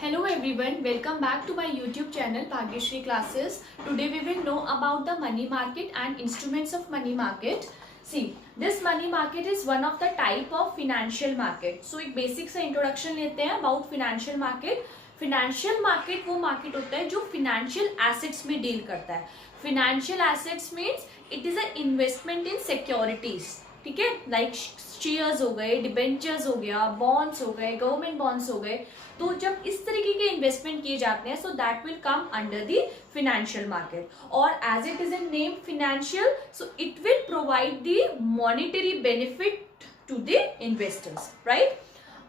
Hello everyone, welcome back to my YouTube channel Bhagyashree Classes. Today we will know about the money market and instruments of money market. See, this money market is one of the type of financial market. So एक basic सा introduction लेते हैं about financial market. Financial market वो market होता है जो financial assets में deal करता है. Financial assets means it is an investment in securities. ठीक है, लाइक शेयर्स हो गए, डिबेंचर्स हो गया, बॉन्ड्स हो गए, गवर्नमेंट बॉन्ड्स हो गए. तो जब इस तरीके के इन्वेस्टमेंट किए जाते हैं so that will come under the financial market. और as it is in name financial, so it will provide the monetary benefit to the investors, right.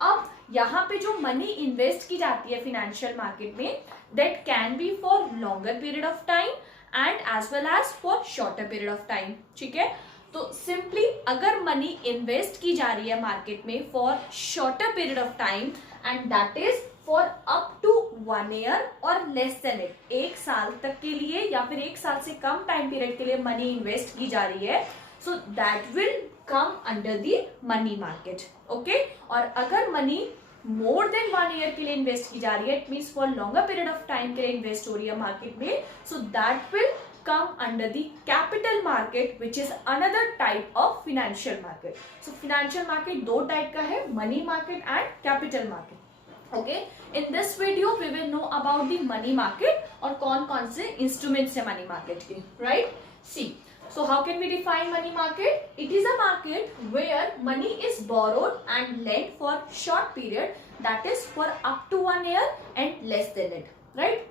अब यहाँ पे जो मनी इन्वेस्ट की जाती है फिनेंशियल मार्केट में, that can be for longer period of time and as well as for shorter period of time. ठीक है, तो सिंपली अगर मनी इन्वेस्ट की जा रही है मार्केट में for shorter period of time and that is for up to 1 year और लेस देन इट, 1 साल तक के लिए या फिर 1 साल से कम टाइम पीरियड के लिए मनी इन्वेस्ट की जा रही है, सो that will come under the money market. Okay, और अगर मनी मोर देन 1 ईयर के लिए इन्वेस्ट की जा रही है, it means for longer period of time के लिए इन्वेस्ट हो रही है मार्केट में, सो that will come under the capital market, which is another type of financial market. So financial market दो टाइप का है, money market and capital market. Okay, in this video we will know about the money market और कौन कौन से instruments है money market के, right? See, so how can we define money market? It is a market where money is borrowed and lent for short period, that is for up to 1 year and less than it, right?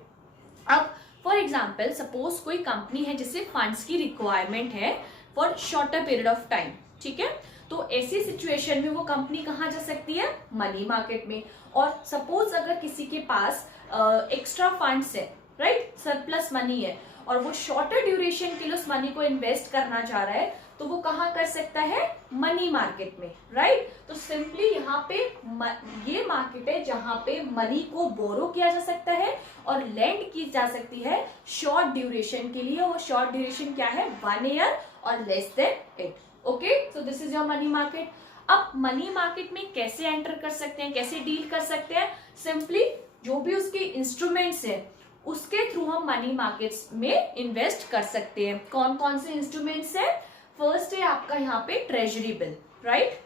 अब for example suppose कोई company है जिसे funds की requirement है for shorter period of time. ठीक है, तो ऐसी सिचुएशन में वो कंपनी कहाँ जा सकती है? मनी मार्केट में. और सपोज अगर किसी के पास एक्स्ट्रा फंड्स है, राइट, सरप्लस मनी है और वो शॉर्टर ड्यूरेशन के लिए उस मनी को इन्वेस्ट करना चाह रहा है, तो वो कहाँ कर सकता है? मनी मार्केट में, राइट. तो सिंपली यहाँ पे ये मार्केट है जहां पे मनी को बोरो किया जा सकता है और लेंड की जा सकती है शॉर्ट ड्यूरेशन के लिए. वो शॉर्ट ड्यूरेशन क्या है? 1 ईयर और less than it. Okay, so this is your money market. अब मनी मार्केट में कैसे एंटर कर सकते हैं, कैसे डील कर सकते हैं? सिंपली जो भी उसके इंस्ट्रूमेंट्स है उसके थ्रू हम मनी मार्केट्स में इन्वेस्ट कर सकते हैं. कौन कौन से इंस्ट्रूमेंट्स है? फर्स्ट है आपका यहाँ पे treasury bill, right.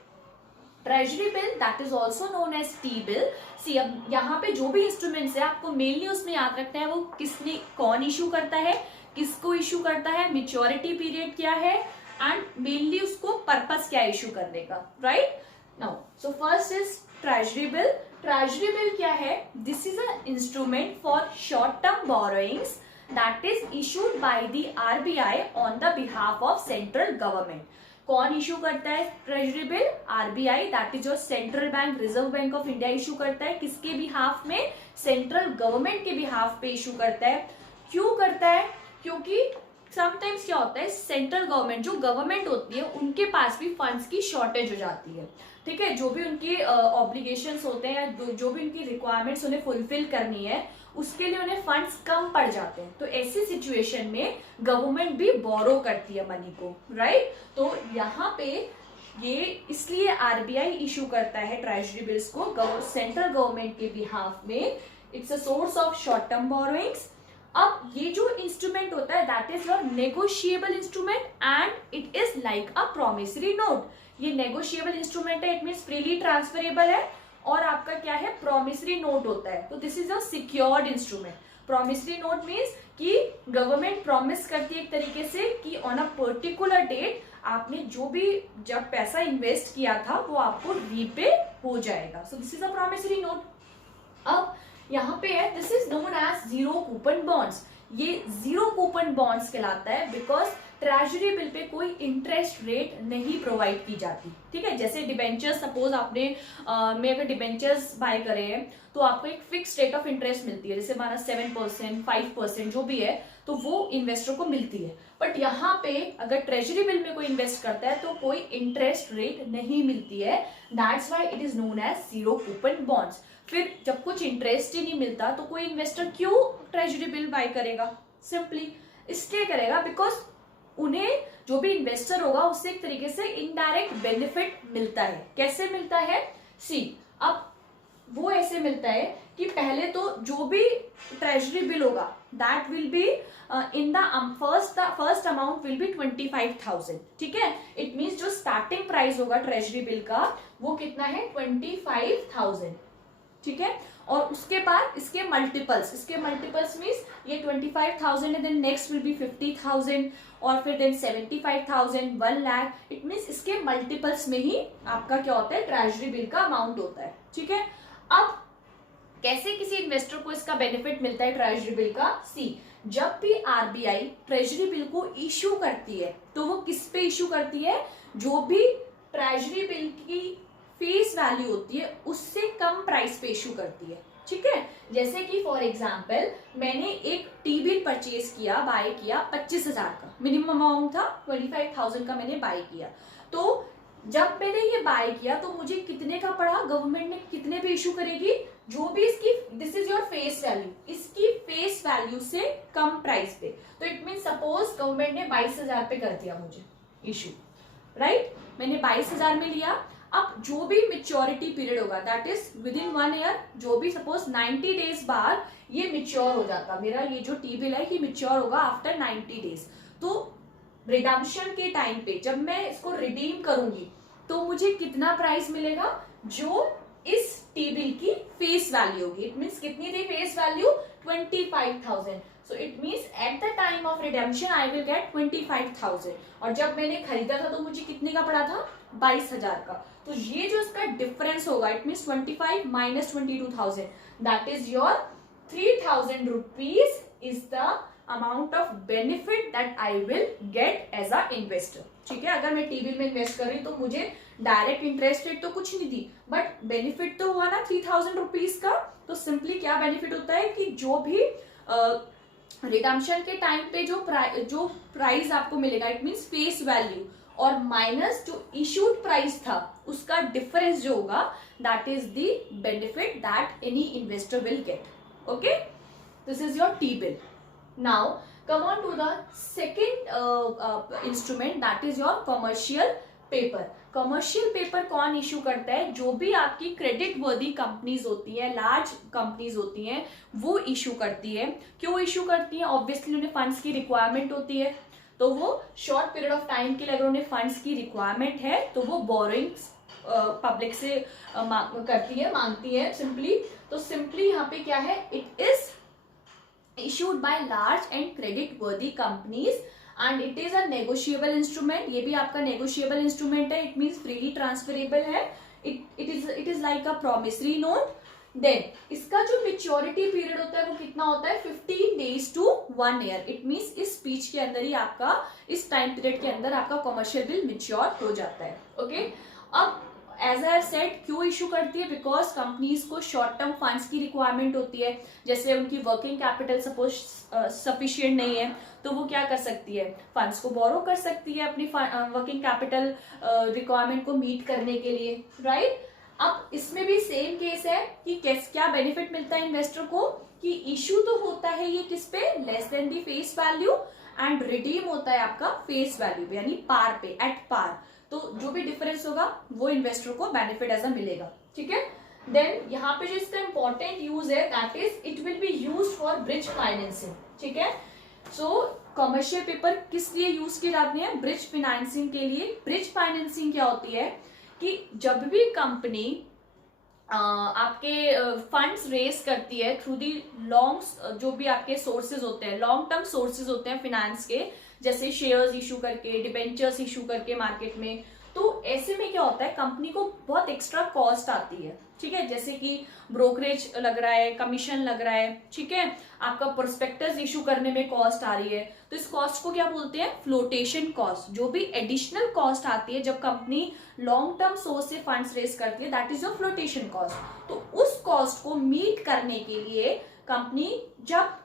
Treasury bill that is also known as T bill. See, अब यहाँ पे जो भी इंस्ट्रूमेंट्स है आपको मेनली उसमें याद रखना है वो किसने, कौन इशू करता है, किसको इशू करता है, मेच्योरिटी पीरियड क्या है एंड मेनली उसको पर्पस क्या इशू करने का, right. Now so first is treasury bill. Treasury bill क्या है? This is a instrument for short term borrowings that is issued by the RBI on the behalf of central government. कौन issue करता है treasury bill? RBI, that is जो central bank, reserve bank of India issue करता है. किसके behalf में? Central government के behalf पे इशू करता है. क्यों करता है? क्योंकि समटाइम्स क्या होता है, सेंट्रल गवर्नमेंट जो गवर्नमेंट होती है उनके पास भी फंड्स की शॉर्टेज हो जाती है. ठीक है, जो भी उनकी ऑब्लिगेशंस होते हैं, जो भी उनकी रिक्वायरमेंट्स उन्हें फुलफिल करनी है, उसके लिए उन्हें फंड्स कम पड़ जाते हैं. तो ऐसी सिचुएशन में गवर्नमेंट भी बोरो करती है मनी को, राइट. तो यहाँ पे ये इसलिए आरबीआई इशू करता है ट्रेजरी बिल्स को सेंट्रल गवर्नमेंट के बिहाफ में. It's a source of short term borrowings. अब ये जो इंस्ट्रूमेंट होता है that is your negotiable instrument and it is like a promissory note. ये नेगोशिएबल इंस्ट्रूमेंट है, इट मीन्स फ्रीली ट्रांसफरेबल है और आपका क्या है? प्रोमिसरी नोट होता है. तो this is a secured instrument. Promissory note means कि गवर्नमेंट प्रॉमिस करती है एक तरीके से कि ऑन अ पर्टिकुलर डेट आपने जो भी जब पैसा इन्वेस्ट किया था वो आपको रीपे हो जाएगा. So this is a promissory note. अब यहाँ पे है this is known as zero coupon bonds. ये जीरो कूपन बॉन्ड्स कहलाता है बिकॉज ट्रेजरी बिल पे कोई इंटरेस्ट रेट नहीं प्रोवाइड की जाती. ठीक है, जैसे डिबेंचर्स, सपोज आपने में अगर डिबेंचर्स बाय करे हैं तो आपको एक फिक्स रेट ऑफ इंटरेस्ट मिलती है, जैसे हमारा 7%, 5% जो भी है, तो वो इन्वेस्टर को मिलती है. बट यहाँ पे अगर ट्रेजरी बिल में कोई इन्वेस्ट करता है तो कोई इंटरेस्ट रेट नहीं मिलती है. That's why it is known as zero coupon bonds. फिर जब कुछ इंटरेस्ट ही नहीं मिलता तो कोई इन्वेस्टर क्यों ट्रेजरी बिल बाय करेगा? सिंपली इसलिए करेगा बिकॉज उन्हें जो भी इन्वेस्टर होगा उससे एक तरीके से इनडायरेक्ट बेनिफिट मिलता है. कैसे मिलता है? सी, अब वो ऐसे कैसे मिलता है कि पहले तो जो भी ट्रेजरी बिल होगा that will be in the first amount will be 25,000, ठीक है। इट मीन्स जो स्टार्टिंग प्राइस होगा ट्रेजरी बिल का वो कितना है 25,000, ठीक है। और उसके बाद इसके मल्टीपल्स मीन्स ये 25,000 है, देन नेक्स्ट विल बी 50,000 और फिर देन 75,000, 1 लाख। इट मीन्स इसके मल्टीपल्स में ही आपका क्या होता है ट्रेजरी बिल का अमाउंट होता है, ठीक है। अब कैसे किसी इन्वेस्टर को इसका बेनिफिट मिलता है ट्रेजरी बिल का? सी, जब भी आरबीआई ट्रेजरी बिल को इश्यू करती है तो वो किस पे इश्यू करती है? जो भी ट्रेजरी बिल की फेस वैल्यू होती है उससे कम प्राइस पे इश्यू करती है, ठीक है। जैसे कि फॉर एग्जांपल मैंने एक टी बिल परचेज किया, बाय किया 25,000 का, मिनिमम अमाउंट था 25,000 का मैंने बाय किया। तो जब मैंने ये बाय किया तो मुझे कितने का पड़ा? गवर्नमेंट ने कितने पे इश्यू करेगी? जो भी इसकी, this is your face value, इसकी फेस वैल्यू से कम प्राइस पे। तो इट मीन सपोज गवर्नमेंट ने 22,000 पे कर दिया मुझे इश्यू, राइट। मैंने 22,000 में लिया। अब जो भी मेच्योरिटी पीरियड होगा that is with in 1 year, जो भी सपोज 90 डेज बाद ये मेच्योर हो जाता, मेरा ये जो टी बिल है ये मेच्योर होगा आफ्टर 90 डेज। तो रिडम्पशन के टाइम पे जब मैं इसको रिडीम करूंगी तो मुझे कितना प्राइस मिलेगा? जो इस टी बिल की फेस वैल्यू होगी। इट मीन्स कितनी थी face value? 25,000। So it means at the time of redemption I will gate 25,000। और जब मैंने खरीदा था तो मुझे कितने का पड़ा था? 22,000 का। तो ये जो इसका डिफरेंस होगा it means 25 minus 22,000, that is your 3,000 rupees is the amount of benefit that I will get as a investor, ठीक है। अगर मैं टी बिल में इन्वेस्ट कर रही हूँ तो मुझे डायरेक्ट इंटरेस्ट रेट तो कुछ नहीं दी, बट बेनिफिट तो हुआ ना 3,000 रुपीज का। तो सिंपली क्या बेनिफिट होता है कि जो भी रिडम्पशन के टाइम पे जो प्राइस आपको मिलेगा इट मीन्स फेस वैल्यू और माइनस जो इश्यूड प्राइस था उसका डिफरेंस जो होगा that is the benefit that any investor will get. Okay, this is your T bill. Now come on to the second instrument that is your commercial paper. Commercial paper कौन issue करता है? जो भी आपकी credit वर्दी companies होती है, large companies होती हैं, वो इशू करती है। क्यों इशू करती है? ऑब्वियसली उन्हें फंड्स की रिक्वायरमेंट होती है, तो वो शॉर्ट पीरियड ऑफ टाइम के लिए अगर उन्हें फंड्स की रिक्वायरमेंट है तो वो बोरोइंग्स पब्लिक से करती है, मांगती है सिंपली। तो सिंपली यहाँ पे क्या है? It is issued by large and credit worthy companies and it is a negotiable instrument. ये भी आपका negotiable instrument है, it means freely transferable है, it is like a promissory note. Then इसका जो maturity period होता है वो कितना होता है? 15 days to 1 year. It means इस speech के अंदर ही आपका, इस time period के अंदर आपका commercial bill mature हो जाता है। Okay? अब एज आई सेड क्यों इशू करती है? बिकॉज कंपनीज को शॉर्ट टर्म फंड्स की रिक्वायरमेंट होती है। जैसे उनकी वर्किंग कैपिटल सपोज सफिशिएंट नहीं है तो वो क्या कर सकती है? फंड्स को बोरो कर सकती है अपनी वर्किंग कैपिटल रिक्वायरमेंट को मीट करने के लिए, राइट। अब इसमें भी सेम केस है कि क्या बेनिफिट मिलता है इन्वेस्टर को कि इशू तो होता है ये किस पे? Less than the face value, and redeem होता है आपका फेस वैल्यू पे यानी पार पे, एट पार। तो जो भी डिफरेंस होगा वो इन्वेस्टर को बेनिफिट ऐसा मिलेगा, ठीक है। देन यहाँ पे जो इसका इंपॉर्टेंट यूज है that is it will be used for bridge financing, ठीक है। सो कमर्शियल पेपर किस लिए यूज किए जाते हैं? ब्रिज फाइनेंसिंग के लिए। ब्रिज फाइनेंसिंग क्या होती है कि जब भी कंपनी आपके फंड्स रेस करती है थ्रू दी लॉन्ग, जो भी आपके सोर्सेज होते हैं, लॉन्ग टर्म सोर्सेज होते हैं फिनेंस के, जैसे शेयर्स इशू करके, डिबेंचर्स इशू करके मार्केट में, तो ऐसे में क्या होता है कंपनी को बहुत एक्स्ट्रा कॉस्ट आती है, ठीक है। जैसे कि ब्रोकरेज लग रहा है, कमीशन लग रहा है, ठीक है, आपका प्रोस्पेक्टस इशू करने में कॉस्ट आ रही है, तो इस कॉस्ट को क्या बोलते हैं? Flotation cost. जो भी एडिशनल कॉस्ट आती है जब कंपनी लॉन्ग टर्म सोर्स से फंड्स रेज करती है that is your flotation cost. तो उस कॉस्ट को मीट करने के लिए कंपनी जब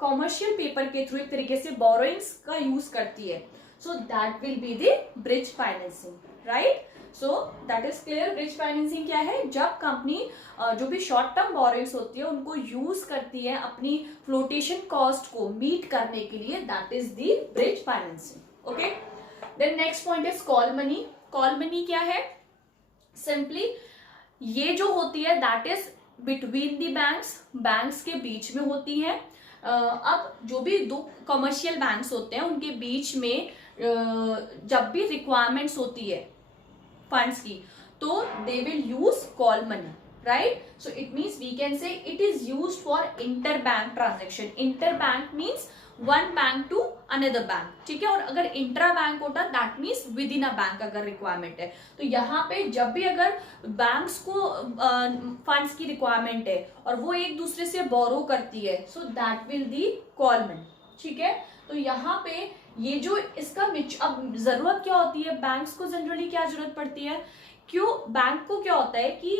कॉमर्शियल पेपर के थ्रू एक तरीके से बोरोइंग्स का यूज करती है, सो that will be the bridge financing, right. So that is clear. Bridge financing क्या है? जब कंपनी जो भी शॉर्ट टर्म बोरोइंग्स होती है उनको यूज करती है अपनी फ्लोटेशन कॉस्ट को मीट करने के लिए, that is the bridge financing. Okay, then next point is call money. Call money क्या है? सिंपली ये जो होती है that is between the banks, banks के बीच में होती है। अब जो भी दो कमर्शियल बैंक्स होते हैं उनके बीच में जब भी रिक्वायरमेंट्स होती है फंड्स की, तो they will use call money, right? So it means we can say it is used for interbank transaction. Interbank means one bank to another bank, ठीक है। और अगर इंट्रा बैंक होता that means with in a bank अगर requirement है, तो यहाँ पे जब भी अगर बैंक्स को फंड्स की रिक्वायरमेंट है और वो एक दूसरे से बोरो करती है, सो that will the call money, ठीक है। तो यहाँ पे ये जो इसका अब जरूरत क्या होती है, बैंक्स को जनरली क्या जरूरत पड़ती है, क्यों बैंक को क्या होता है कि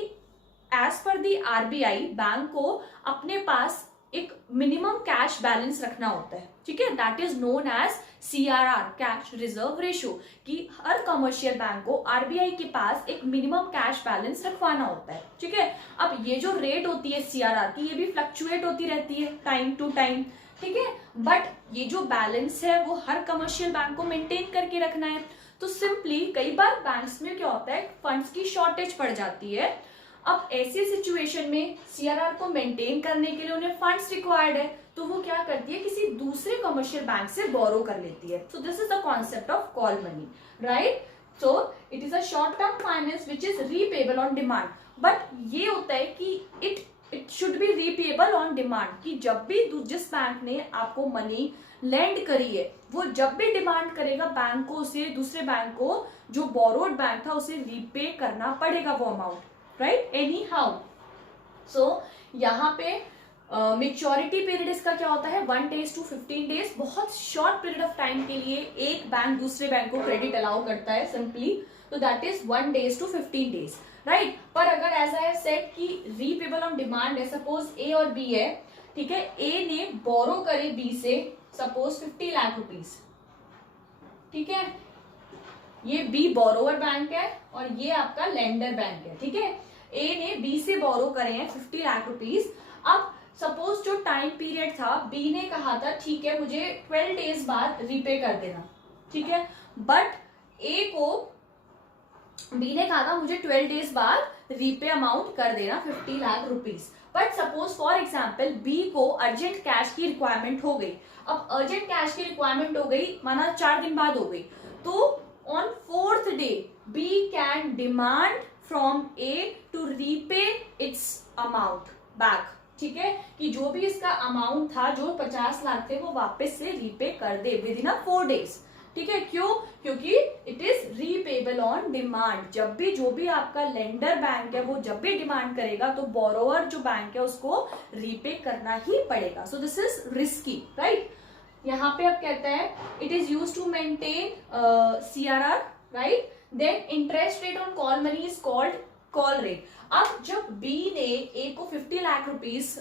एज पर दी आरबीआई बैंक को अपने पास एक मिनिमम कैश बैलेंस रखना होता है, ठीक है। That is known as CRR, cash reserve ratio, कि हर कमर्शियल बैंक को आरबीआई के पास एक मिनिमम कैश बैलेंस रखवाना होता है, ठीक है। अब ये जो रेट होती है सीआरआर की, ये भी फ्लक्चुएट होती रहती है टाइम टू टाइम, ठीक है। बट ये जो बैलेंस है वो हर कमर्शियल बैंक को मेंटेन करके रखना है। तो सिंपली कई बार बैंक्स में क्या होता है, फंड्स की शॉर्टेज पड़ जाती है। अब ऐसी सिचुएशन में सीआरआर को मेंटेन करने के लिए उन्हें फंड्स रिक्वायर्ड है, तो वो क्या करती है, किसी दूसरे कमर्शियल बैंक से बोरो कर लेती है। सो this is the concept of call money, right. So it is a short term finance which is repayable on demand. But ये होता है कि it should be repayable on demand, कि जब भी जिस बैंक ने आपको मनी लैंड करी है, वो जब भी डिमांड करेगा बैंक को, उसे दूसरे बैंक को, जो बोरोड बैंक था, उसे रीपे करना पड़ेगा वो अमाउंट, राइट, एनी हाउ। सो यहाँ पे मेच्योरिटी पीरियड इसका क्या होता है, 1 days to 15 days। बहुत शॉर्ट पीरियड ऑफ टाइम के लिए एक बैंक दूसरे बैंक को क्रेडिट अलाउ करता है सिंपली, तो that is 1 days to 15 days, right. पर अगर एज आई हैव सेड कि रीपेबल ऑन डिमांड है, सपोज ए और बी है, ठीक है। ए ने बोरो करे बी से सपोज 50 लाख रुपीज, ठीक है। ये बी बोरोवर बैंक है और ये आपका लेंडर बैंक है, ठीक है। ए ने बी से बोरो करे हैं 50 लाख रुपीज। अब सपोज जो टाइम पीरियड था, बी ने कहा था ठीक है मुझे 12 days बाद रीपे कर देना, ठीक है। बट ए को बी ने कहा था मुझे 12 days बाद रीपे अमाउंट कर देना 50 lakh rupees. But suppose for example B को अर्जेंट कैश की रिक्वायरमेंट हो गई। अब अर्जेंट कैश की रिक्वायरमेंट हो गई, माना 4 दिन बाद हो गई, तो on 4th day B can demand from A to repay its amount back, ठीक है। कि जो भी इसका अमाउंट था, जो 50 लाख थे, वो वापस से रीपे कर दे विद इन 4 days, ठीक है। क्यों, क्योंकि it is repayable on demand. जब भी जो भी आपका लेंडर बैंक है वो जब भी डिमांड करेगा, तो बोरोवर जो बैंक है उसको रीपे करना ही पड़ेगा। So this is risky, right. यहाँ पे अब कहता है it is use to maintain CRR, right. Then interest rate on call money is called call rate. अब जब बी ने ए को 50 लाख रुपीज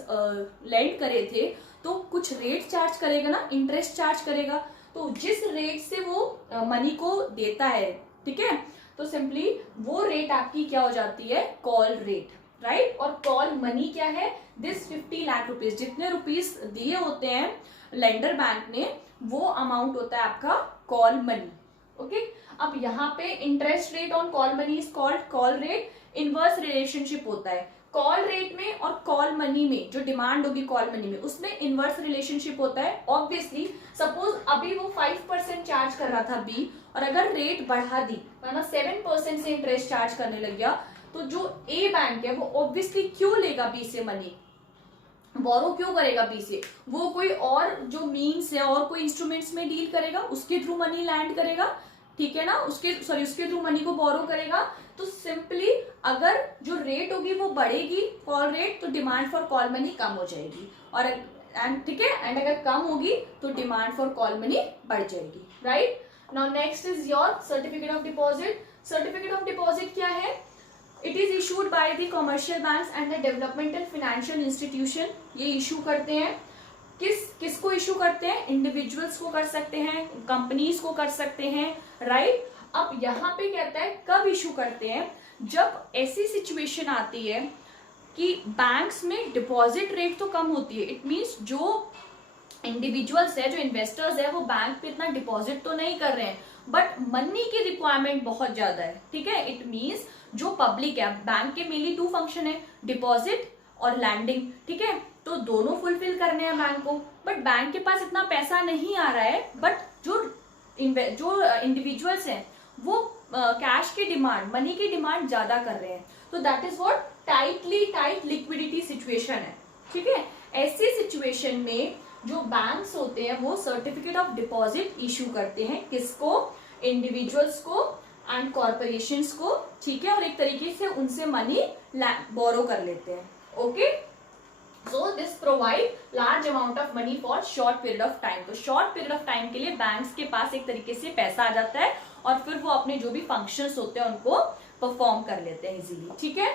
लेंड करे थे, तो कुछ रेट चार्ज करेगा ना, इंटरेस्ट चार्ज करेगा। तो जिस रेट से वो मनी को देता है, ठीक है, तो सिंपली वो रेट आपकी क्या हो जाती है, कॉल रेट, राइट। और कॉल मनी क्या है, दिस 50 लाख रुपीज, जितने रुपीज दिए होते हैं लेंडर बैंक ने, वो अमाउंट होता है आपका कॉल मनी, ओके। अब यहाँ पे interest rate on call money is called call rate. Inverse relationship होता है कॉल रेट में और कॉल मनी में। जो डिमांड होगी कॉल मनी में, उसमें इनवर्स रिलेशनशिप होता है। ऑब्वियसली सपोज अभी वो 5% चार्ज कर रहा था बी, और अगर रेट बढ़ा दी, मतलब 7% से इंटरेस्ट चार्ज करने लग गया, तो जो ए बैंक है वो ऑब्वियसली क्यों लेगा बी से मनी, बोरो क्यों करेगा बी से, वो कोई और जो मीन्स है और कोई इंस्ट्रूमेंट्स में डील करेगा, उसके थ्रू मनी लैंड करेगा, ठीक है ना, उसके थ्रू मनी को बोरो करेगा। तो सिंपली अगर जो रेट होगी वो बढ़ेगी कॉल रेट, तो डिमांड फॉर कॉल मनी कम हो जाएगी, और ठीक है, एंड अगर कम होगी तो डिमांड फॉर कॉल मनी बढ़ जाएगी, right. Now next is your certificate of deposit. Certificate of deposit क्या है, it is issued by the commercial banks and the developmental financial institution. ये इशू करते हैं, किसको इशू करते हैं, इंडिविजुअल्स को कर सकते हैं, कंपनीज को कर सकते हैं, राइट। अब यहाँ पे कहता है कब इशू करते हैं, जब ऐसी सिचुएशन आती है कि बैंक्स में डिपॉजिट रेट तो कम होती है। इट मीन्स जो इंडिविजुअल्स है, जो इन्वेस्टर्स है, वो बैंक पे इतना डिपॉजिट तो नहीं कर रहे हैं, बट मनी की रिक्वायरमेंट बहुत ज्यादा है, ठीक है। इट मीन्स जो पब्लिक है, बैंक के मेनली 2 फंक्शन है, डिपॉजिट और लैंडिंग, ठीक है, तो दोनों फुलफिल करने हैं बैंक को, बट बैंक के पास इतना पैसा नहीं आ रहा है, बट जो इंडिविजुअल्स हैं वो कैश की डिमांड, मनी की डिमांड ज्यादा कर रहे हैं, तो that is what tight liquidity situation है, ठीक है। ऐसी सिचुएशन में जो बैंक्स होते हैं वो सर्टिफिकेट ऑफ डिपॉजिट इशू करते हैं, किसको, इंडिविजुअल्स को एंड कॉर्पोरेशंस को, ठीक है, और एक तरीके से उनसे मनी बोरो कर लेते हैं, okay. So this provide large amount of money for short period of time, तो शॉर्ट पीरियड ऑफ टाइम के लिए बैंक्स के पास एक तरीके से पैसा आ जाता है और फिर वो अपने जो भी फंक्शंस होते हैं उनको परफॉर्म कर लेते हैं इजीली, ठीक है।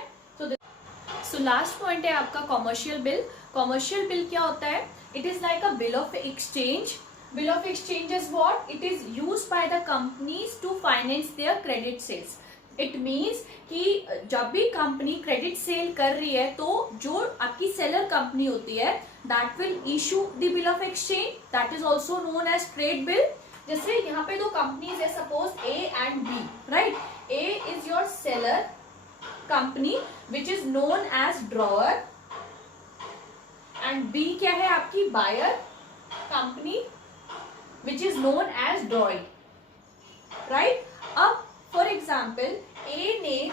सो लास्ट पॉइंट है आपका कॉमर्शियल बिल। कॉमर्शियल बिल क्या होता है, it is like a bill of exchange. Bill of exchange is what, it is used by the companies to finance their credit sales. It means कि जब भी company credit sale कर रही है तो जो आपकी सेलर कंपनी होती है that will issue the bill of exchange, that is also known as trade bill. जैसे यहाँ पे दो कंपनीज है, suppose A and B, right. A is your seller company which is known as drawer and B क्या है आपकी buyer company which is known as drawing, right. अब for example A ने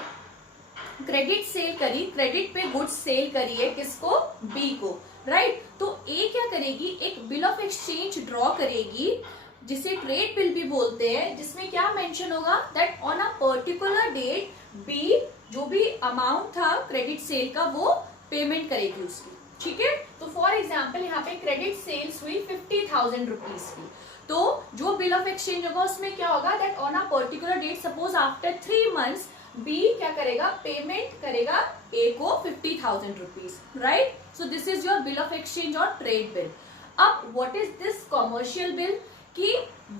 क्रेडिट सेल करी, credit पे goods sale करी है, किसको, बी को, राइट। तो ए क्या करेगी, एक बिल ऑफ एक्सचेंज ड्रॉ करेगी जिसे ट्रेड बिल भी बोलते हैं, जिसमें क्या मेंशन होगा that on a particular date B जो भी अमाउंट था क्रेडिट सेल का वो पेमेंट करेगी उसकी, ठीक है। तो फॉर एग्जाम्पल यहाँ पे क्रेडिट सेल्स हुई 50,000 रुपीज की, तो जो बिल ऑफ एक्सचेंज होगा उसमें क्या होगा that on a particular date suppose after 3 months B क्या करेगा, पेमेंट करेगा ए को 50,000 rupees, right. So this is your bill of exchange और ट्रेड बिल। अब what is this commercial bill, कि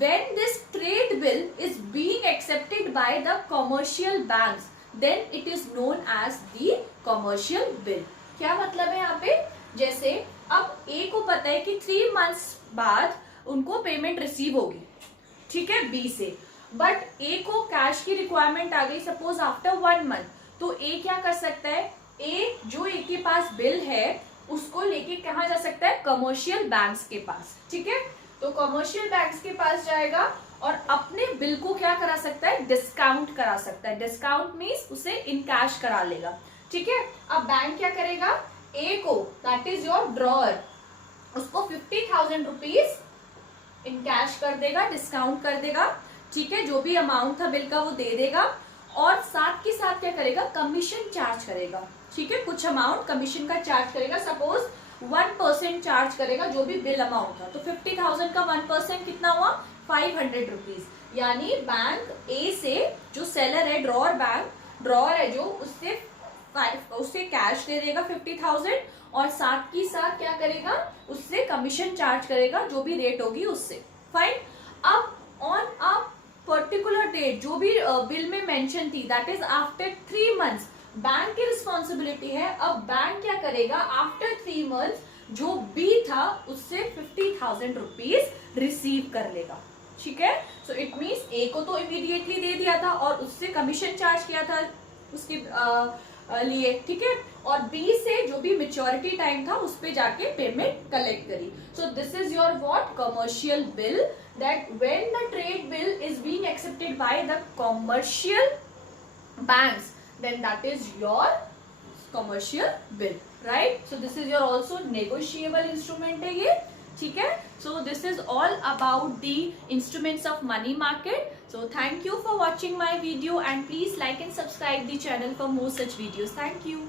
when this trade bill is being accepted by the commercial banks then it is known as the commercial bill। क्या मतलब है यहाँ पे, जैसे अब ए को पता है कि 3 months बाद उनको पेमेंट रिसीव होगी, ठीक है, बी से, बट ए को कैश की रिक्वायरमेंट आ गई सपोज आफ्टर 1 month, तो ए क्या कर सकता है, ए जो ए के पास बिल है उसको लेके कहाँ जा सकता है, कमर्शियल बैंक्स के पास, ठीक है। तो कमर्शियल बैंक्स के पास जाएगा और अपने बिल को क्या करा सकता है, डिस्काउंट करा सकता है। डिस्काउंट मीन्स उसे इन कैश करा लेगा, ठीक है। अब बैंक क्या करेगा, ए को दैट इज योर ड्रॉअर, उसको 50,000 रुपीज इन कैश कर देगा, डिस्काउंट कर देगा, ठीक है, जो भी अमाउंट था बिल का वो दे देगा, और साथ के साथ क्या करेगा, कमीशन चार्ज करेगा, ठीक है, कुछ अमाउंट कमीशन का चार्ज करेगा, सपोज 1% चार्ज करेगा जो भी बिल अमाउंट था, तो 50,000 का 1% कितना हुआ, 500 रुपीज। यानी बैंक ए से जो सेलर है, ड्रॉअर है जो, उससे कैश दे देगा 50,000 और साथ की साथ क्या करेगा, उससे कमीशन चार्ज करेगा जो भी रेट होगी उससे, फाइन। अब ऑन अ पर्टिकुलर डेट जो भी बिल में मेंशन थी that is after 3 months bank की रिस्पॉन्सिबिलिटी है। अब बैंक क्या करेगा, आफ्टर 3 months जो बी था उससे 50,000 रुपीज रिसीव कर लेगा, ठीक है। सो इट मीन्स ए को तो इमीडिएटली दे दिया था और उससे कमीशन चार्ज किया था उसके लिए, ठीक है, और बी से जो भी मेच्योरिटी टाइम था उस पे जाके पेमेंट कलेक्ट करी। सो this is your what, commercial bill, that when the trade bill is being accepted by the commercial banks then that is your commercial bill, right। so this is your also negotiable instrument है ये, ठीक है। so this is all about the instruments of money market। so thank you for watching my video and please like and subscribe the channel for more such videos। thank you।